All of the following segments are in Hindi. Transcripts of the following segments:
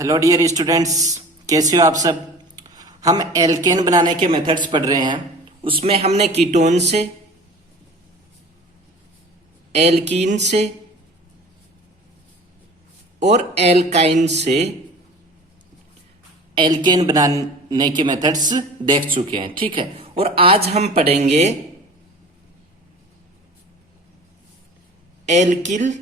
हेलो डियर स्टूडेंट्स, कैसे हो आप सब। हम एल्केन बनाने के मेथड्स पढ़ रहे हैं। उसमें हमने कीटोन से, एल्कीन से और एल्काइन से एल्केन बनाने के मेथड्स देख चुके हैं, ठीक है। और आज हम पढ़ेंगे एल्किल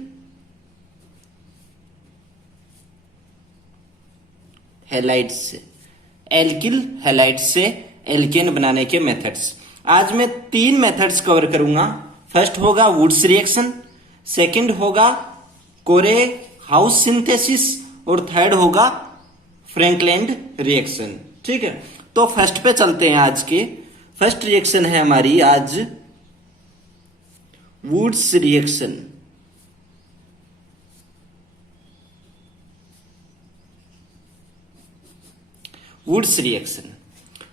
हैलाइड से, एल्किल हैलाइड से एल्केन बनाने के मेथड्स। आज मैं 3 मेथड्स कवर करूंगा। फर्स्ट होगा वुड्स रिएक्शन, सेकंड होगा कोरे हाउस सिंथेसिस और थर्ड होगा फ्रैंकलैंड रिएक्शन, ठीक है। तो फर्स्ट पे चलते हैं। आज के फर्स्ट रिएक्शन है हमारी आज Wurtz reaction. Wurtz reaction,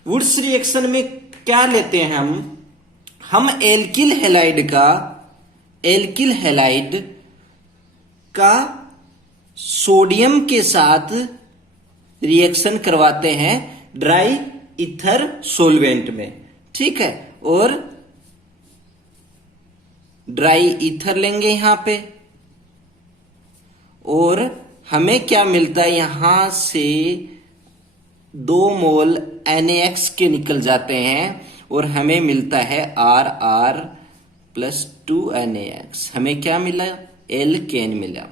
Wurtz reaction में क्या लेते हैं हम एल्किल हैलाइड का सोडियम के साथ रिएक्शन करवाते हैं ड्राई ईथर सॉल्वेंट में, ठीक है। और ड्राई ईथर लेंगे यहां पे और हमें क्या मिलता है, यहां से 2 मोल NaX के निकल जाते हैं और हमें मिलता है RR प्लस 2 NaX। हमें क्या मिला, एल्केन मिला।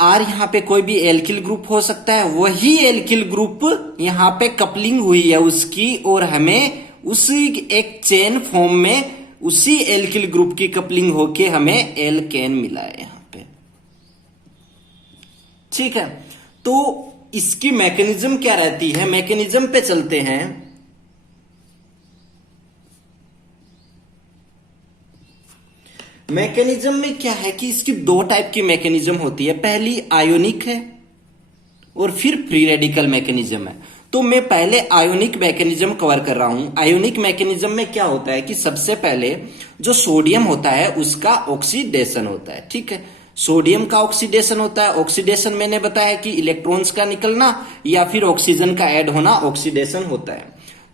R यहां पे कोई भी एल्किल ग्रुप हो सकता है, वही एल्किल ग्रुप यहां पे कपलिंग हुई है उसकी, और हमें उसी एक चेन फॉर्म में उसी एल्किल ग्रुप की कपलिंग होके हमें एल्केन मिला है यहां पे, ठीक है। तो इसकी मैकेनिज्म क्या रहती है, मैकेनिज्म पे चलते हैं। मैकेनिज्म में क्या है कि इसकी 2 टाइप की मैकेनिज्म होती है। पहली आयोनिक है और फिर फ्री रेडिकल मैकेनिज्म है। तो मैं पहले आयोनिक मैकेनिज्म कवर कर रहा हूं। आयोनिक मैकेनिज्म में क्या होता है कि सबसे पहले जो सोडियम होता है उसका ऑक्सीडेशन होता है, ठीक है। सोडियम का ऑक्सीडेशन होता है। ऑक्सीडेशन मैंने बताया कि इलेक्ट्रॉन्स का निकलना या फिर ऑक्सीजन का ऐड होना ऑक्सीडेशन होता है।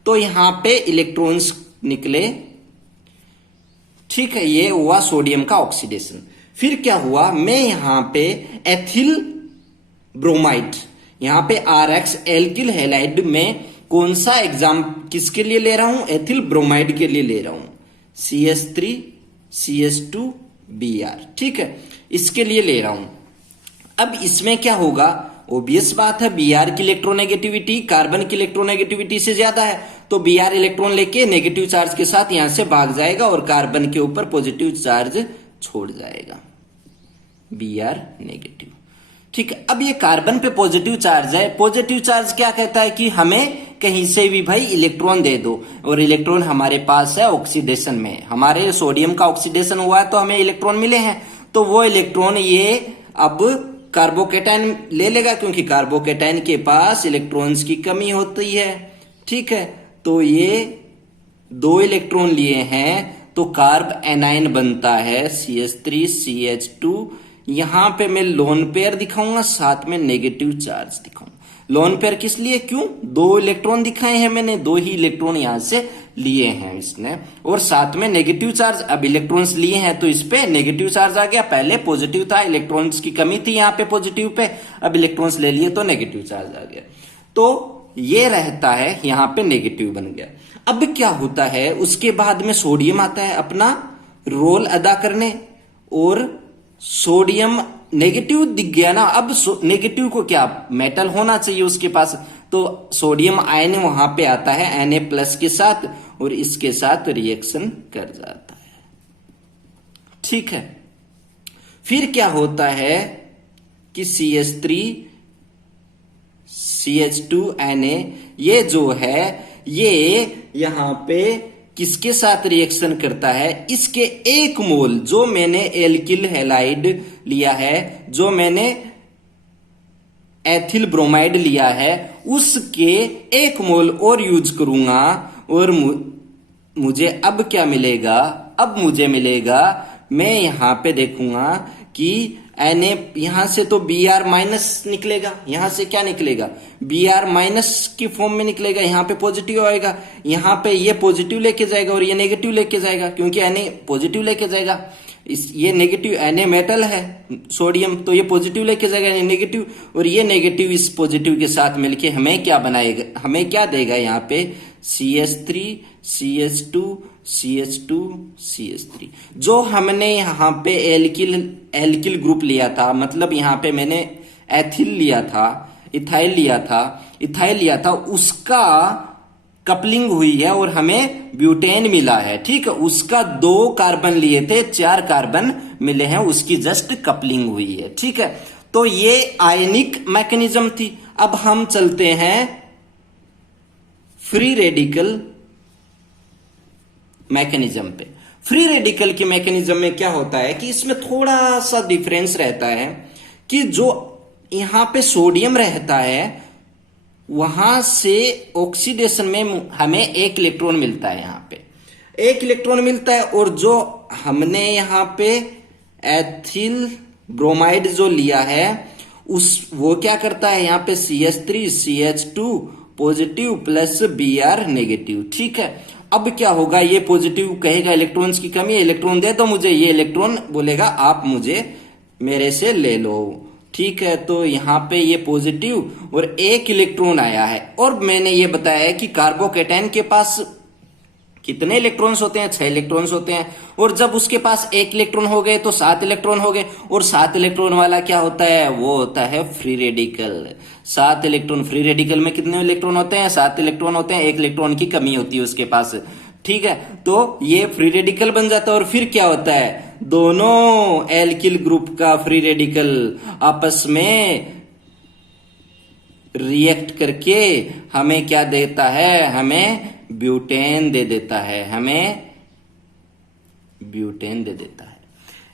तो यहां पे इलेक्ट्रॉन्स निकले, ठीक है, ये हुआ सोडियम का ऑक्सीडेशन। फिर क्या हुआ, मैं यहां पे एथिल ब्रोमाइड, यहां पे RX एल्किल हैलाइड में कौन सा एग्जाम किसके लिए ले रहा हूं, एथिल ब्रोमाइड के लिए ले रहा हूं, CH3 CH2 Br, ठीक है, इसके लिए ले रहा हूं। अब इसमें क्या होगा, ओबियस बात है, Br की इलेक्ट्रोनेगेटिविटी कार्बन की इलेक्ट्रोनेगेटिविटी से ज्यादा है, तो Br इलेक्ट्रॉन लेके नेगेटिव चार्ज के साथ यहां से भाग जाएगा और कार्बन के ऊपर पॉजिटिव चार्ज छोड़ जाएगा, Br नेगेटिव, ठीक है। अब ये कार्बन पे पॉजिटिव चार्ज है। पॉजिटिव चार्ज क्या कहता है कि हमें कहीं से भी भाई इलेक्ट्रॉन दे दो, और इलेक्ट्रॉन हमारे पास है ऑक्सीडेशन में, हमारे सोडियम का ऑक्सीडेशन हुआ है तो हमें इलेक्ट्रॉन मिले हैं। तो वो इलेक्ट्रॉन ये अब कार्बोकेटाइन ले लेगा, क्योंकि कार्बोकेटाइन के पास इलेक्ट्रॉन्स की कमी होती है, ठीक है। तो ये 2 इलेक्ट्रॉन लिए हैं तो कार्ब एनाइन बनता है CH3 CH2। यहां पे मैं लोन पेयर दिखाऊंगा, साथ में नेगेटिव चार्ज दिखाऊंगा। लोन पेयर किस लिए, क्यों, 2 इलेक्ट्रॉन दिखाए हैं मैंने, 2 ही इलेक्ट्रॉन यहां से लिए हैं इसने, और साथ में नेगेटिव चार्ज। अब इलेक्ट्रॉन्स लिए हैं तो इस पे नेगेटिव चार्ज आ गया, पहले पॉजिटिव था, इलेक्ट्रॉन्स की कमी थी यहां पे पॉजिटिव पे, अब इलेक्ट्रॉन्स ले लिए तो नेगेटिव चार्ज आ गया, तो ये रहता है यहां पे नेगेटिव बन गया। अब क्या होता है, उसके बाद में सोडियम आता है अपना रोल अदा करने, और सोडियम नेगेटिव दिख गया ना। अब नेगेटिव को क्या, मेटल होना चाहिए उसके पास, तो सोडियम आयन वहां पे आता है Na+ के साथ और इसके साथ रिएक्शन कर जाता है, ठीक है। फिर क्या होता है कि CH3 CH2 Na ये जो है ये यहां पे किसके साथ रिएक्शन करता है, इसके 1 मोल जो मैंने एल्किल हैलाइड लिया है, जो मैंने एथिल ब्रोमाइड लिया है, उसके 1 मोल और यूज करूंगा, और मुझे अब क्या मिलेगा, अब मुझे मिलेगा, मैं यहां पे देखूंगा कि Na यहां से तो Br माइनस निकलेगा, यहां से क्या निकलेगा, Br माइनस की फॉर्म में निकलेगा, यहां पे पॉजिटिव आएगा, यहां पे ये पॉजिटिव लेके जाएगा और ये नेगेटिव लेके जाएगा, क्योंकि Na पॉजिटिव लेके जाएगा, ये नेगेटिव, Na मेटल है सोडियम, तो ये पॉजिटिव लेके जाएगा नेगेटिव, और ये नेगेटिव इस पॉजिटिव के साथ मिलके हमें क्या बनाएगा, हमें क्या देगा यहाँ पे CH3 CH2 CH2 CH3। जो हमने यहाँ पे एल्किल ग्रुप लिया था, मतलब यहाँ पे मैंने एथिल लिया था, इथाइल लिया था, उसका कपलिंग हुई है और हमें ब्यूटेन मिला है, ठीक है। उसका 2 कार्बन लिए थे, 4 कार्बन मिले हैं, उसकी जस्ट कपलिंग हुई है, ठीक है। तो ये आयनिक मैकेनिज्म थी। अब हम चलते हैं फ्री रेडिकल मैकेनिज्म पे। फ्री रेडिकल के मैकेनिज्म में क्या होता है कि इसमें थोड़ा सा डिफरेंस रहता है कि जो यहां पे सोडियम रहता है वहां से ऑक्सीडेशन में हमें 1 इलेक्ट्रॉन मिलता है, यहां पे 1 इलेक्ट्रॉन मिलता है, और जो हमने यहां पे एथिल ब्रोमाइड जो लिया है वो क्या करता है, यहां पे CH3 CH2 positive plus Br negative, ठीक है। अब क्या होगा, ये पॉजिटिव कहेगा इलेक्ट्रॉन्स की कमी है, इलेक्ट्रॉन दे दो मुझे, ये इलेक्ट्रॉन बोलेगा आप मुझे मेरे से ले लो, ठीक है। तो यहाँ पे ये पॉजिटिव और 1 इलेक्ट्रॉन आया है, और मैंने ये बताया है कि कार्बोकेटाइन के पास कितने इलेक्ट्रॉन्स होते हैं, 6 इलेक्ट्रॉन्स होते हैं, और जब उसके पास 1 इलेक्ट्रॉन हो गए तो 7 इलेक्ट्रॉन हो गए, और 7 इलेक्ट्रॉन वाला क्या होता है, वो होता है free radical. 7 electron, free radical में कितने इलेक्ट्रॉन होते हैं, 7 इलेक्ट्रॉन होते हैं, 1 इलेक्ट्रॉन की कमी होती है उसके पास, ठीक है। तो ये फ्री रेडिकल बन जाता है, और फिर क्या होता है, दोनों एल्किल ग्रुप का फ्री रेडिकल आपस में रिएक्ट करके हमें क्या देता है, हमें ब्यूटेन दे देता है, हमें ब्यूटेन दे देता है,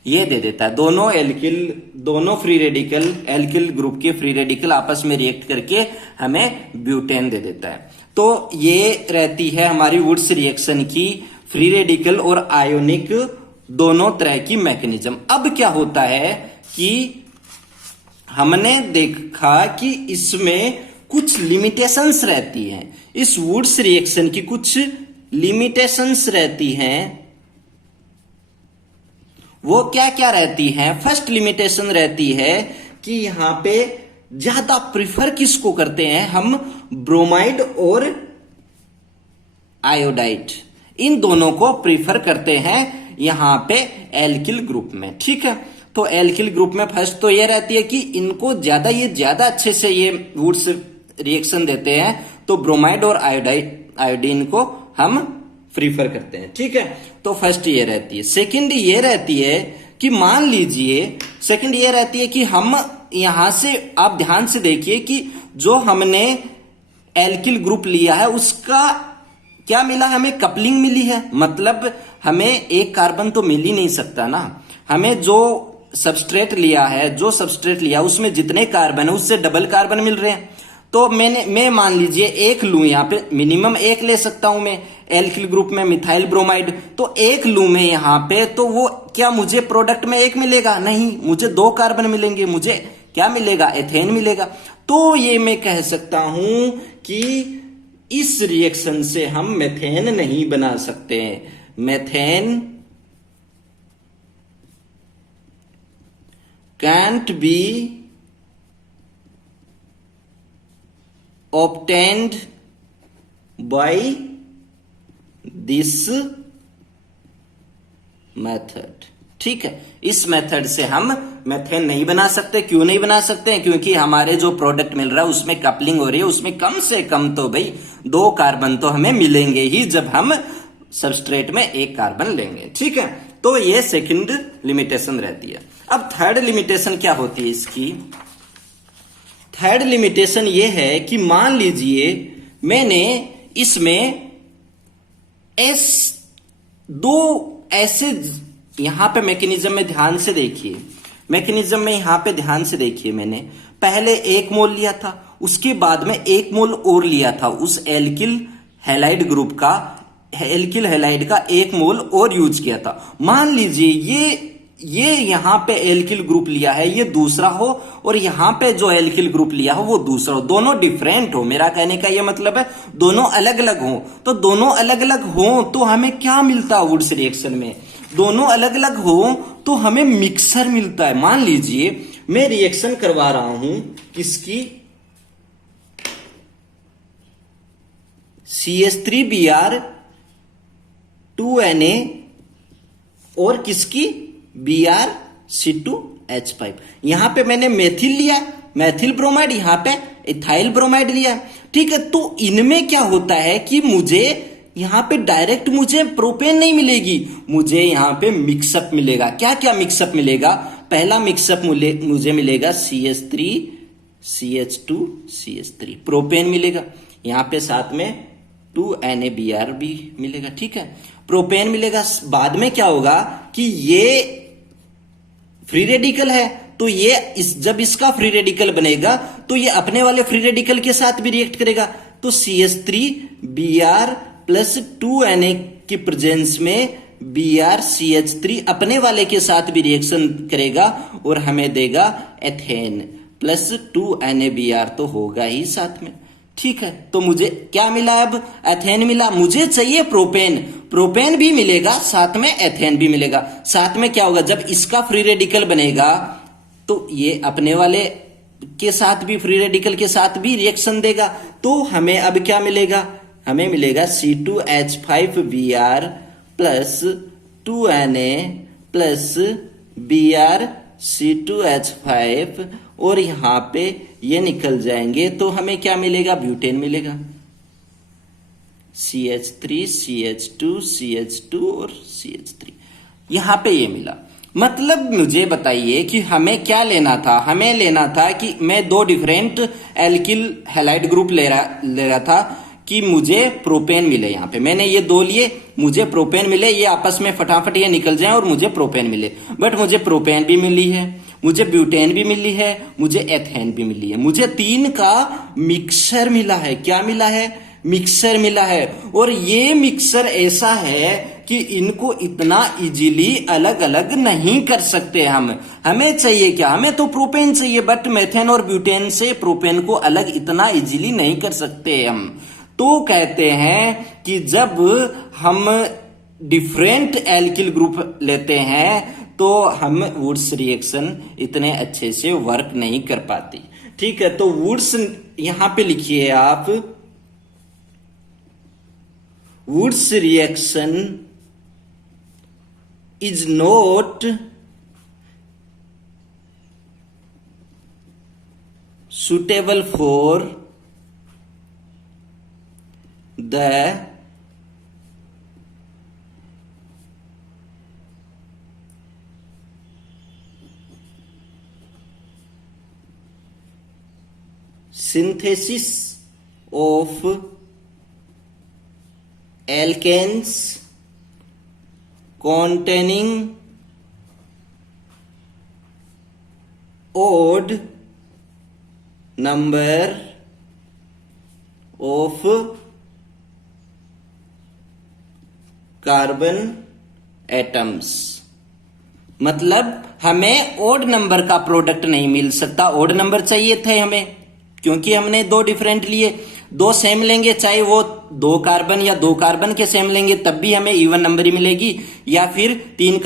ये दे देता है। दोनों फ्री रेडिकल, एल्किल ग्रुप के फ्री रेडिकल आपस में रिएक्ट करके हमें ब्यूटेन दे देता है। तो ये रहती है हमारी वुड्स रिएक्शन की फ्री रेडिकल और आयोनिक दोनों तरह की मैकेनिज्म। अब क्या होता है कि हमने देखा कि इसमें कुछ लिमिटेशंस रहती हैं, इस वुड्स रिएक्शन की कुछ लिमिटेशंस रहती हैं। वो क्या क्या रहती हैं? फर्स्ट लिमिटेशन रहती है कि यहां पे ज्यादा प्रिफर किसको करते हैं हम, ब्रोमाइड और आयोडाइड, इन दोनों को प्रिफर करते हैं यहां पे एल्किल ग्रुप में, ठीक है। तो एल्किल ग्रुप में फर्स्ट तो ये रहती है कि इनको ज्यादा अच्छे से ये वुड्स रिएक्शन देते हैं, तो ब्रोमाइड और आयोडीन को हम प्रीफर करते हैं, ठीक है। तो फर्स्ट ये रहती है। सेकंड ये रहती है कि मान लीजिए, सेकंड ये रहती है कि हम यहां से, आप ध्यान से देखिए कि जो हमने एल्किल ग्रुप लिया है उसका क्या मिला, हमें कपलिंग मिली है, मतलब हमें 1 कार्बन तो मिल ही नहीं सकता ना, हमें जो सबस्ट्रेट लिया उसमें जितने कार्बन है उससे डबल कार्बन मिल रहे हैं। तो मैं मान लीजिए 1 लूं, यहां पे मिनिमम 1 ले सकता हूं मैं एल्किल ग्रुप में मिथाइल ब्रोमाइड, तो 1 लूं मैं यहां पे, तो वो क्या मुझे प्रोडक्ट में 1 मिलेगा? नहीं, मुझे 2 कार्बन मिलेंगे, मुझे क्या मिलेगा, एथेन मिलेगा। तो ये मैं कह सकता हूं कि इस रिएक्शन से हम मेथेन नहीं बना सकते। Methane can't be obtained by this method, ठीक है। इस मेथड से हम मेथेन नहीं बना सकते। क्यों नहीं बना सकते? क्योंकि हमारे जो प्रोडक्ट मिल रहा है उसमें कपलिंग हो रही है, उसमें कम से कम तो भाई 2 कार्बन तो हमें मिलेंगे ही जब हम सबस्ट्रेट में 1 कार्बन लेंगे, ठीक है। तो ये सेकंड लिमिटेशन रहती है। अब थर्ड लिमिटेशन क्या होती है इसकी? थर्ड लिमिटेशन ये है कि मान लीजिए मैंने इसमें दो ऐसे, यहां पे मैकेनिज्म में ध्यान से देखिए, मैकेनिज्म में यहां पे ध्यान से देखिए, मैंने पहले 1 मोल लिया था, उसके बाद में 1 मोल और लिया था उस एल्किल हैलाइड ग्रुप का, एल्किल हैलाइड का 1 मोल और यूज किया था। मान लीजिए ये ये यहां पे एल्किल ग्रुप लिया है ये दूसरा हो और यहां पे जो एल्किल ग्रुप लिया हो वो दूसरा हो, दोनों डिफरेंट हो। मेरा कहने का ये मतलब है दोनों अलग अलग हो। तो दोनों अलग अलग हो तो हमें क्या मिलता है वुड्स रिएक्शन में? दोनों अलग अलग हो तो हमें मिक्सर मिलता है। मान लीजिए मैं रिएक्शन करवा रहा हूं किसकी, CH3Br 2Na और किसकी BrC2H5। यहां पे मैंने मेथिल लिया, मेथिल ब्रोमाइड, यहां पे इथाइल ब्रोमाइड लिया। ठीक है, तो इनमें क्या होता है कि मुझे यहां पे डायरेक्ट मुझे प्रोपेन नहीं मिलेगी, मुझे यहां पे मिक्सअप मिलेगा। क्या क्या मिक्सअप मिलेगा? पहला मिक्सअप मुझे मिलेगा CH3 CH2 CH3 प्रोपेन मिलेगा, यहां पे साथ में 2NaBr भी मिलेगा। ठीक है, प्रोपेन मिलेगा। बाद में क्या होगा कि ये फ्री रेडिकल है तो ये जब इसका फ्री रेडिकल बनेगा तो ये अपने वाले फ्री रेडिकल के साथ भी रिएक्ट करेगा। तो CH3Br प्लस 2Na की प्रेजेंस में BrCH3 अपने वाले के साथ भी रिएक्शन करेगा और हमें देगा एथेन प्लस 2NaBr तो होगा ही साथ में। ठीक है, तो मुझे क्या मिला? अब एथेन मिला। मुझे चाहिए प्रोपेन, प्रोपेन भी मिलेगा साथ में एथेन भी मिलेगा। साथ में क्या होगा? जब इसका फ्री रेडिकल बनेगा तो ये अपने वाले के साथ भी फ्री रेडिकल के साथ भी रिएक्शन देगा। तो हमें अब क्या मिलेगा? हमें मिलेगा C2H5Br plus 2Na plus BrC2H5 और यहां पे ये निकल जाएंगे तो हमें क्या मिलेगा? ब्यूटेन मिलेगा। CH3 CH2 CH2 और CH3 यहां पे ये मिला। मतलब मुझे बताइए कि हमें क्या लेना था? हमें लेना था कि मैं दो डिफरेंट एल्किल हैलाइड ग्रुप ले रहा था कि मुझे प्रोपेन मिले। यहां पे मैंने ये दो लिए, मुझे प्रोपेन मिले, ये आपस में फटाफट ये निकल जाए और मुझे प्रोपेन मिले। बट मुझे प्रोपेन भी मिली है, मुझे ब्यूटेन भी मिली है, मुझे एथेन भी मिली है। मुझे तीन का मिक्सर मिला है। क्या मिला है? मिक्सर मिला है। और ये मिक्सर ऐसा है कि इनको इतना इजीली अलग अलग नहीं कर सकते हम। हमें चाहिए क्या? हमें तो प्रोपेन चाहिए, बट मेथेन और ब्यूटेन से प्रोपेन को अलग इतना इजीली नहीं कर सकते हम। तो कहते हैं कि जब हम डिफरेंट एल्किल ग्रुप लेते हैं तो हम वुड्स रिएक्शन इतने अच्छे से वर्क नहीं कर पाती। ठीक है, तो वुड्स यहां पे लिखिए आप, Wurtz reaction is not suitable for the synthesis of alkanes containing odd number of carbon atoms. मतलब हमें ओड नंबर का प्रोडक्ट नहीं मिल सकता, ओड नंबर चाहिए थे हमें, क्योंकि हमने दो डिफरेंट लिए। दो सेम लेंगे, चाहे वो 2 कार्बन या 2 कार्बन के सेम लेंगे तब भी हमें इवन नंबर ही मिलेगी, या फिर 3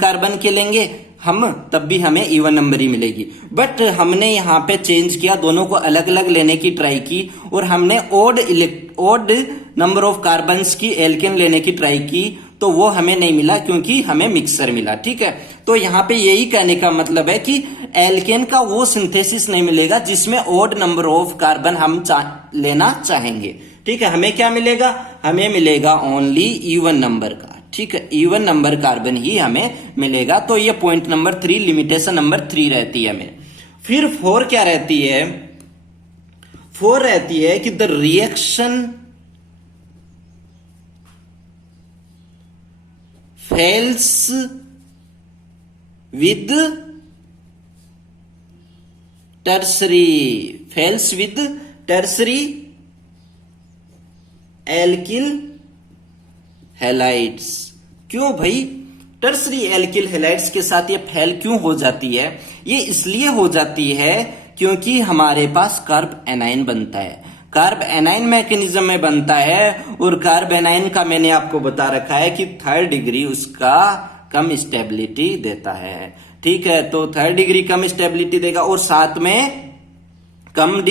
कार्बन के लेंगे हम तब भी हमें इवन नंबर ही मिलेगी। बट हमने यहाँ पे चेंज किया, दोनों को अलग अलग लेने की ट्राई की और हमने ओड नंबर ऑफ कार्बन्स की एल्केन लेने की ट्राई की, तो वो हमें नहीं मिला क्योंकि हमें मिक्सर मिला। ठीक है, तो यहाँ पे यही कहने का मतलब है कि एल्केन का वो सिंथेसिस नहीं मिलेगा जिसमें ओड नंबर ऑफ कार्बन हम लेना चाहेंगे। ठीक है, हमें क्या मिलेगा? हमें मिलेगा ओनली इवन नंबर का। ठीक है, इवन नंबर कार्बन ही हमें मिलेगा। तो ये पॉइंट नंबर 3, लिमिटेशन नंबर 3 रहती है हमें। फिर 4 क्या रहती है? 4 रहती है कि the reaction fails with tertiary alkyl halides. क्यों भाई? टर्सरी एल्किल हैलाइड्स के साथ ये फेल क्यों हो जाती है? ये इसलिए हो जाती है क्योंकि हमारे पास कार्ब एनाइन बनता है। कार्ब एनाइन मैकेनिज्म में बनता है और कार्ब एनाइन का मैंने आपको बता रखा है कि थर्ड डिग्री उसका कम स्टेबिलिटी देता है। ठीक है, तो थर्ड डिग्री कम स्टेबिलिटी देगा और साथ में कम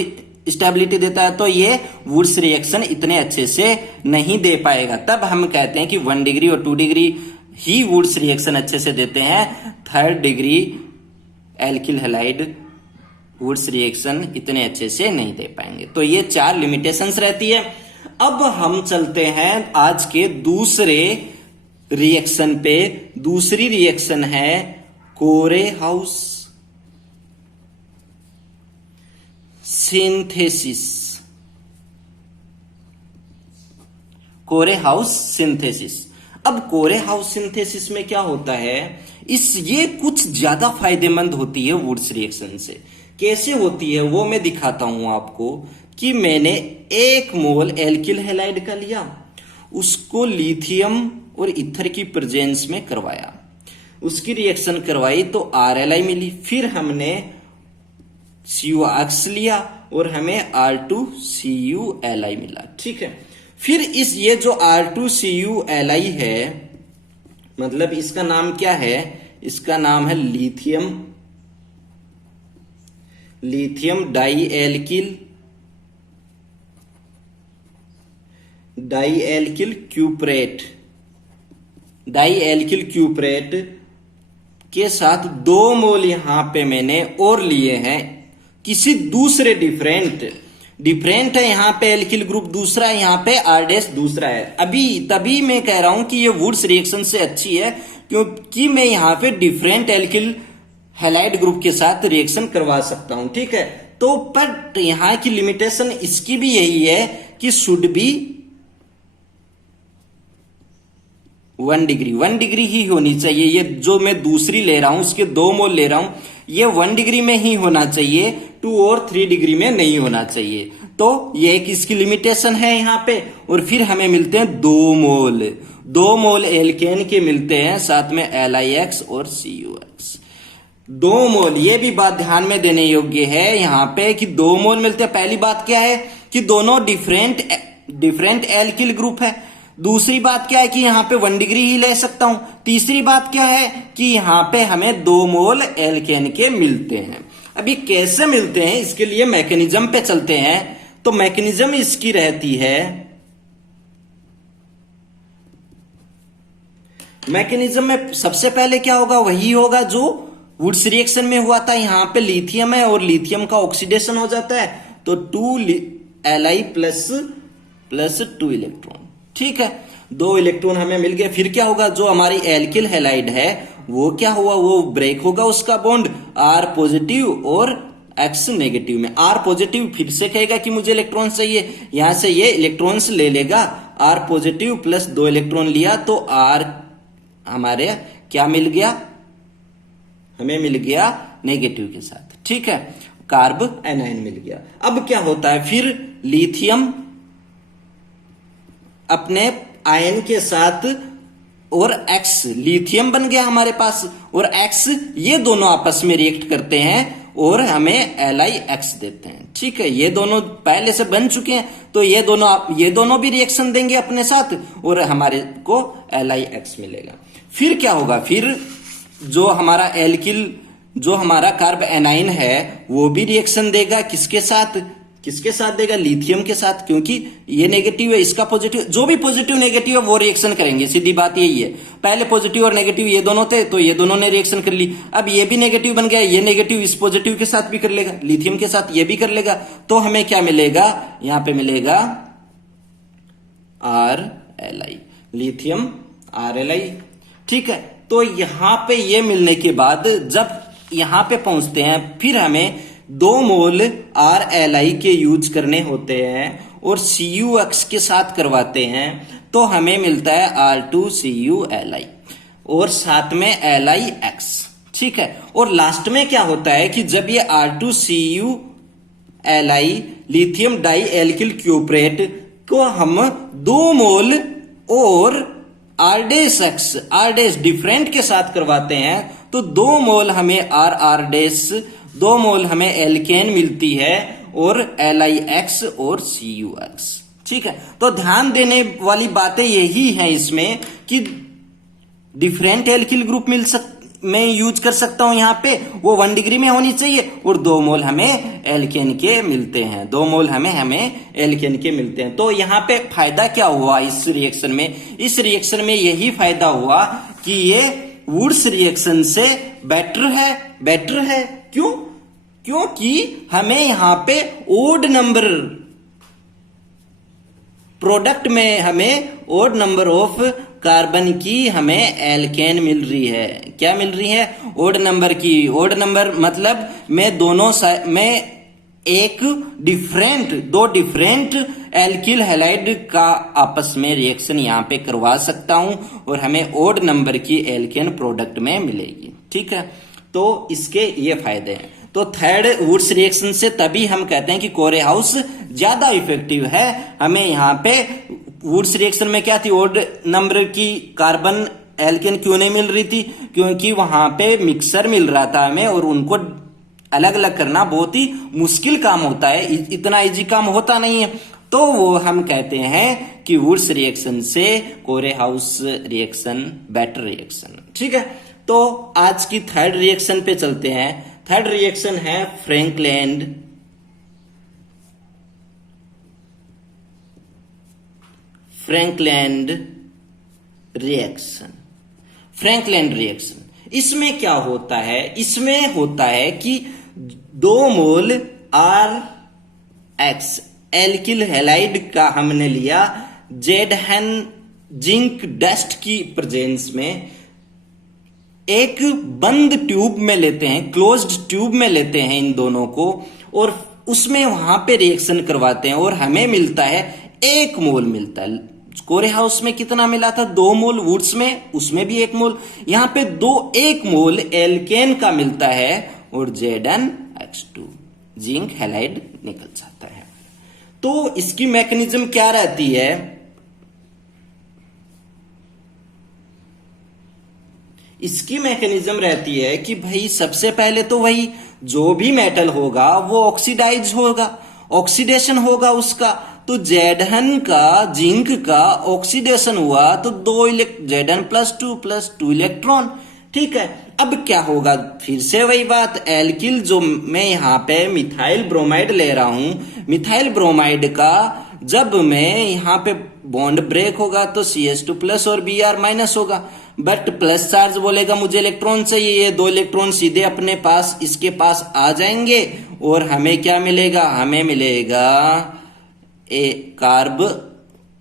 स्टेबिलिटी देता है, तो ये वुड्स रिएक्शन इतने अच्छे से नहीं दे पाएगा। तब हम कहते हैं कि 1 डिग्री और 2 डिग्री ही वुड्स रिएक्शन अच्छे से देते हैं, third degree alkyl halide Wurtz reaction इतने अच्छे से नहीं दे पाएंगे। तो ये 4 लिमिटेशंस रहती है। अब हम चलते हैं आज के दूसरे रिएक्शन पे। दूसरी रिएक्शन है कोरेहाउस सिंथेसिस। कोरेहाउस सिंथेसिस। अब कोरेहाउस सिंथेसिस में क्या होता है, ये कुछ ज्यादा फायदेमंद होती है वुड्स रिएक्शन से। कैसे होती है वो मैं दिखाता हूं आपको कि मैंने 1 मोल एल्किल हैलाइड का लिया, उसको लिथियम और ईथर की प्रेजेंस में करवाया, उसकी रिएक्शन करवाई तो RLI मिली। फिर हमने CuOx लिया और हमें R2CuLi मिला। ठीक है, फिर ये जो R2CuLi है, मतलब इसका नाम क्या है, इसका नाम है लिथियम डाईएल्किल क्यूप्रेट के साथ 2 मोल यहां पे मैंने और लिए हैं किसी दूसरे डिफरेंट है। यहां पे एल्किल ग्रुप दूसरा है, यहां पे R- दूसरा है। तभी मैं कह रहा हूं कि ये वुड्स रिएक्शन से अच्छी है क्योंकि मैं यहां पे डिफरेंट एल्किल हैलाइड ग्रुप के साथ रिएक्शन करवा सकता हूं। ठीक है, तो पर यहां की लिमिटेशन इसकी भी यही है कि शुड बी 1 डिग्री ही होनी चाहिए। ये जो मैं दूसरी ले रहा हूं, उसके 2 मोल ले रहा हूं, ये 1 डिग्री में ही होना चाहिए, 2 और 3 डिग्री में नहीं होना चाहिए। तो ये एक इसकी लिमिटेशन है यहां पे। और फिर हमें मिलते हैं 2 मोल एल्केन के मिलते हैं, साथ में LiX और CuX। 2 मोल, ये भी बात ध्यान में देने योग्य है यहां पे कि 2 मोल मिलते हैं। पहली बात क्या है कि दोनों डिफरेंट एल्किल ग्रुप है। दूसरी बात क्या है कि यहां पे 1 डिग्री ही ले सकता हूं। तीसरी बात क्या है कि यहां पे हमें 2 मोल एल्केन के मिलते हैं। अभी कैसे मिलते हैं, इसके लिए मैकेनिज्म पे चलते हैं। तो मैकेनिज्म इसकी रहती है, मैकेनिज्म में सबसे पहले क्या होगा, वही होगा जो वुड्स रिएक्शन में हुआ था। यहां पे लिथियम है और लिथियम का ऑक्सीडेशन हो जाता है, तो 2Li प्लस 2 इलेक्ट्रॉन। ठीक है, 2 इलेक्ट्रॉन हमें मिल गए। फिर क्या होगा, जो हमारी एल्किल हैलाइड है वो क्या हुआ, वो ब्रेक होगा उसका बॉन्ड R पॉजिटिव और X नेगेटिव में। R पॉजिटिव फिर से कहेगा कि मुझे इलेक्ट्रॉन चाहिए, यहां से ये इलेक्ट्रॉन्स ले लेगा। R पॉजिटिव प्लस 2 इलेक्ट्रॉन लिया तो R हमारे क्या मिल गया, हमें मिल गया नेगेटिव के साथ। ठीक है, कार्ब एनाइन मिल गया। अब क्या होता है, फिर लिथियम अपने आयन के साथ और X, लिथियम बन गया हमारे पास और X, ये दोनों आपस में रिएक्ट करते हैं और हमें LiX देते हैं। ठीक है, ये दोनों पहले से बन चुके हैं, तो ये दोनों भी रिएक्शन देंगे अपने साथ और हमारे को LiX मिलेगा। फिर क्या होगा, फिर जो हमारा कार्ब एनाइन है वो भी रिएक्शन देगा, किसके साथ देगा, लिथियम के साथ, क्योंकि ये नेगेटिव है, इसका पॉजिटिव। जो भी पॉजिटिव नेगेटिव है वो रिएक्शन करेंगे, सीधी बात यही है। पहले पॉजिटिव और नेगेटिव ये दोनों थे, तो ये दोनों ने रिएक्शन कर ली। अब ये भी नेगेटिव बन गया, ये नेगेटिव इस पॉजिटिव के साथ भी कर लेगा, लिथियम के साथ ये भी कर लेगा। तो हमें क्या मिलेगा, यहां पे मिलेगा RLi, लिथियम RLi। ठीक है, तो यहां पे ये मिलने के बाद जब यहां पे पहुंचते हैं, फिर हमें 2 मोल RLi के यूज करने होते हैं और CuX के साथ करवाते हैं, तो हमें मिलता है R2CuLi और साथ में LiX। ठीक है, और लास्ट में क्या होता है कि जब ये R2CuLi लिथियम डाईएल्किल क्यूप्रेट को हम 2 मोल और R dash X R dash different के साथ करवाते हैं तो 2 मोल हमें आर डैश 2 मोल हमें एल्केन मिलती है और LiX और CuX। ठीक है, तो ध्यान देने वाली बातें यही हैं इसमें कि डिफरेंट एल्किल ग्रुप मैं यूज कर सकता हूं यहां पे, वो 1 डिग्री में होनी चाहिए और 2 मोल हमें एल्केन के मिलते हैं, 2 मोल हमें एल्केन के मिलते हैं। तो यहां पे फायदा क्या हुआ इस रिएक्शन में? इस रिएक्शन में यही फायदा हुआ कि ये वुड्स रिएक्शन से बेटर है। क्यों? क्योंकि हमें यहां पे ओड नंबर प्रोडक्ट में हमें ओड नंबर ऑफ कार्बन की हमें एल्केन मिल रही है। क्या मिल रही है? ओड नंबर की। ओड नंबर मतलब मैं एक दो डिफरेंट एल्किल हैलाइड का आपस में रिएक्शन यहां पे करवा सकता हूं और हमें ओड नंबर की एल्केन प्रोडक्ट में मिलेगी। ठीक है, तो इसके ये फायदे हैं। तो थर्ड वुड्स रिएक्शन से तभी हम कहते हैं कि कोरेहाउस ज्यादा इफेक्टिव है। हमें यहाँ पे वुड्स रिएक्शन में क्या थी, ओड नंबर की कार्बन एल्केन क्यों नहीं मिल रही थी? क्योंकि वहां पे मिक्सर मिल रहा था हमें और उनको अलग अलग करना बहुत ही मुश्किल काम होता है, इतना इजी काम होता नहीं है। तो वो हम कहते हैं कि वुड्स रिएक्शन से कोरेहाउस रिएक्शन बेटर रिएक्शन। ठीक है, तो आज की थर्ड रिएक्शन पे चलते हैं। थर्ड रिएक्शन है फ्रैंकलैंड रिएक्शन। फ्रैंकलैंड रिएक्शन इसमें क्या होता है? इसमें होता है कि 2 मोल RX एल्किल हैलाइड का हमने लिया जेडहेन जिंक डस्ट की प्रेजेंस में, एक बंद ट्यूब में लेते हैं, क्लोज्ड ट्यूब में लेते हैं इन दोनों को और उसमें वहां पे रिएक्शन करवाते हैं और हमें मिलता है 1 मोल मिलता है। कोरेहाउस में कितना मिला था? 2 मोल। वुड्स में उसमें भी 1 मोल। यहां पे 1 मोल एल्केन का मिलता है और ZnX2 जिंक हैलाइड निकल जाता है। तो इसकी मैकेनिज्म क्या रहती है? इसकी मैकेनिज्म रहती है कि भाई सबसे पहले तो वही जो भी मेटल होगा वो ऑक्सीडाइज होगा, ऑक्सीडेशन होगा उसका। तो Zn का जिंक का ऑक्सीडेशन हुआ तो Zn+2 इलेक्ट्रॉन। ठीक है, अब क्या होगा? फिर से वही बात, एल्किल जो मैं यहां पे मिथाइल ब्रोमाइड ले रहा हूं, मिथाइल ब्रोमाइड का जब मैं यहां पे बॉन्ड ब्रेक होगा तो CH2+ और Br- होगा, बट प्लस चार्ज बोलेगा मुझे इलेक्ट्रॉन चाहिए। ये 2 इलेक्ट्रॉन सीधे अपने पास इसके पास आ जाएंगे और हमें क्या मिलेगा? हमें मिलेगा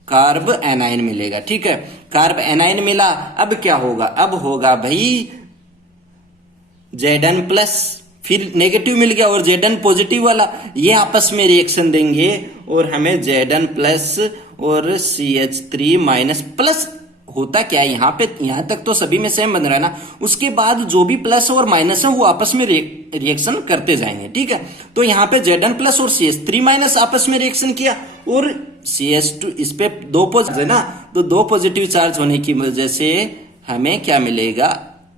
कार्ब एनाइन मिलेगा। ठीक है, कार्ब एनाइन मिला। अब क्या होगा? अब होगा भाई Zn+, फिर नेगेटिव मिल गया और Zn पॉजिटिव वाला, ये आपस में रिएक्शन देंगे और हमें Zn+ और CH3- होता क्या है यहाँ पे? यहां तक तो सभी में सेम बन रहा है ना, उसके बाद जो भी प्लस और माइनस है वो आपस में रिएक्शन करते जाएंगे। ठीक है, तो यहाँ पे Zn+ और CH3- आपस में रिएक्शन किया और CH2 इस पे 2 पॉजिटिव है ना, तो 2 पॉजिटिव चार्ज होने की वजह से हमें क्या मिलेगा?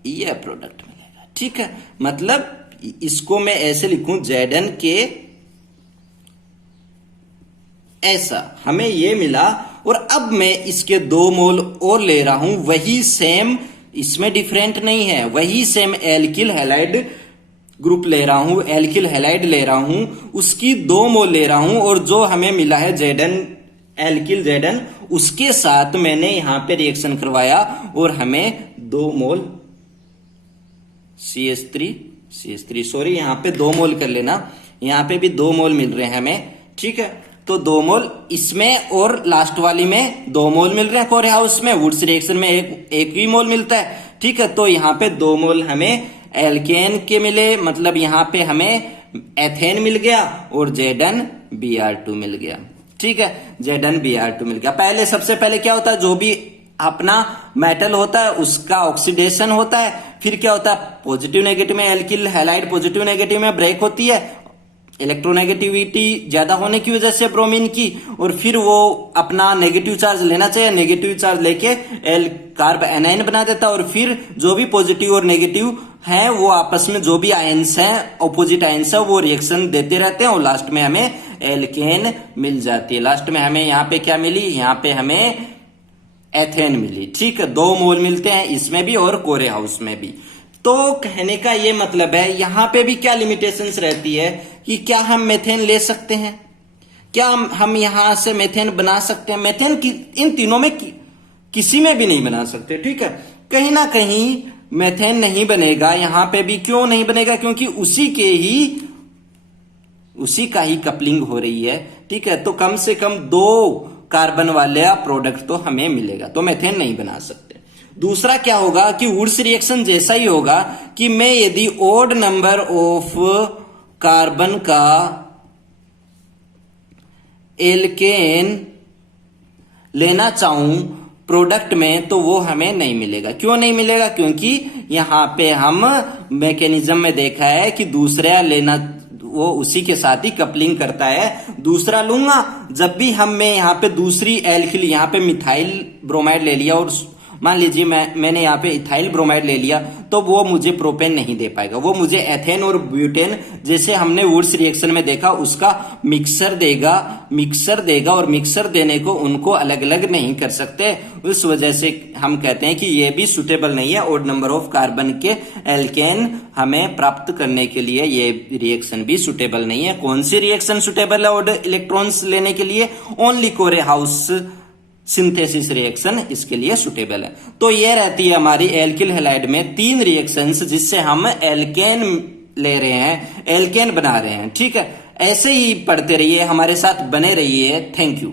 ये प्रोडक्ट मिलेगा। ठीक है, मतलब इसको मैं ऐसे लिखूं, Zn के ऐसा हमें ये मिला और अब मैं इसके 2 मोल और ले रहा हूं, वही सेम, इसमें डिफरेंट नहीं है, वही सेम एल्किल हैलाइड ग्रुप ले रहा हूं, एल्किल हैलाइड ले रहा हूं, उसकी 2 मोल ले रहा हूं और जो हमें मिला है Zn एल्किल Zn, उसके साथ मैंने यहां पे रिएक्शन करवाया और हमें 2 मोल CH3 सॉरी यहां पे 2 मोल कर लेना, यहां पे भी 2 मोल मिल रहे हैं हमें। ठीक है, तो 2 मोल इसमें और लास्ट वाली में 2 मोल मिल रहे हैं कोरेहाउस में, वुड्स रिएक्शन में एक ही मोल मिलता है। ठीक है, तो यहाँ पे 2 मोल हमें एल्केन के मिले, मतलब यहाँ पे हमें एथेन मिल गया और ZnBr2 मिल गया। ठीक है, ZnBr2 मिल गया। सबसे पहले क्या होता है? जो भी अपना मेटल होता है उसका ऑक्सीडेशन होता है, फिर क्या होता है? पॉजिटिव नेगेटिव में एल्किल हैलाइड पॉजिटिव नेगेटिव में ब्रेक होती है, इलेक्ट्रोनेगेटिविटी ज्यादा होने की वजह से ब्रोमीन की, और फिर वो अपना नेगेटिव चार्ज लेना चाहिए, नेगेटिव चार्ज लेके एल कार्ब एनाइन बना देता, और फिर जो भी पॉजिटिव और नेगेटिव हैं वो आपस में जो भी आयंस हैं, ऑपोजिट आयंस है, वो रिएक्शन देते रहते हैं और लास्ट में हमें एल्केन मिल जाती है। लास्ट में हमें यहाँ पे क्या मिली, यहाँ पे हमें एथेन मिली। ठीक है, 2 मोल मिलते हैं इसमें भी और कोरे हाउस में भी। तो कहने का ये मतलब है यहां पे भी क्या लिमिटेशंस रहती है कि क्या हम मेथेन ले सकते हैं, क्या हम यहां से मेथेन बना सकते हैं। मेथेन की इन तीनों में किसी में भी नहीं बना सकते। ठीक है, कहीं ना कहीं मेथेन नहीं बनेगा यहां पे भी। क्यों नहीं बनेगा, क्योंकि उसी का ही कपलिंग हो रही है। ठीक है, तो कम से कम 2 कार्बन वाला प्रोडक्ट तो हमें मिलेगा, तो मेथेन नहीं बना सकते। दूसरा क्या होगा कि वुड्स रिएक्शन जैसा ही होगा कि मैं यदि ओड नंबर ऑफ कार्बन का एल्केन लेना चाहूं प्रोडक्ट में, तो वो हमें नहीं मिलेगा। क्यों नहीं मिलेगा, क्योंकि यहां पे हम मैकेनिज्म में देखा है कि दूसरा लेना, वो उसी के साथ ही कपलिंग करता है। दूसरा लूंगा, जब भी मैं यहाँ पे दूसरी एल्किल, यहाँ पे मिथाइल ब्रोमाइड ले लिया और मान लीजिए मैंने यहाँ पे इथाइल ब्रोमाइड ले लिया, तो वो मुझे प्रोपेन नहीं दे पाएगा, वो मुझे एथेन और ब्यूटेन जैसे हमने वुड्स रिएक्शन में देखा उसका मिक्सर देगा और मिक्सर देने को उनको अलग अलग नहीं कर सकते। उस वजह से हम कहते हैं कि ये भी सुटेबल नहीं है। ओड नंबर ऑफ कार्बन के एल्केन हमें प्राप्त करने के लिए ये रिएक्शन भी सुटेबल नहीं है। कौन सी रिएक्शन सुटेबल है ओड इलेक्ट्रॉन्स लेने के लिए? ओनली कोरे हाउस सिंथेसिस रिएक्शन इसके लिए सुटेबल है। तो ये रहती है हमारी एल्किल हैलाइड में 3 रिएक्शंस जिससे हम एल्केन ले रहे हैं, एल्केन बना रहे हैं। ठीक है, ऐसे ही पढ़ते रहिए, हमारे साथ बने रहिए। Thank you.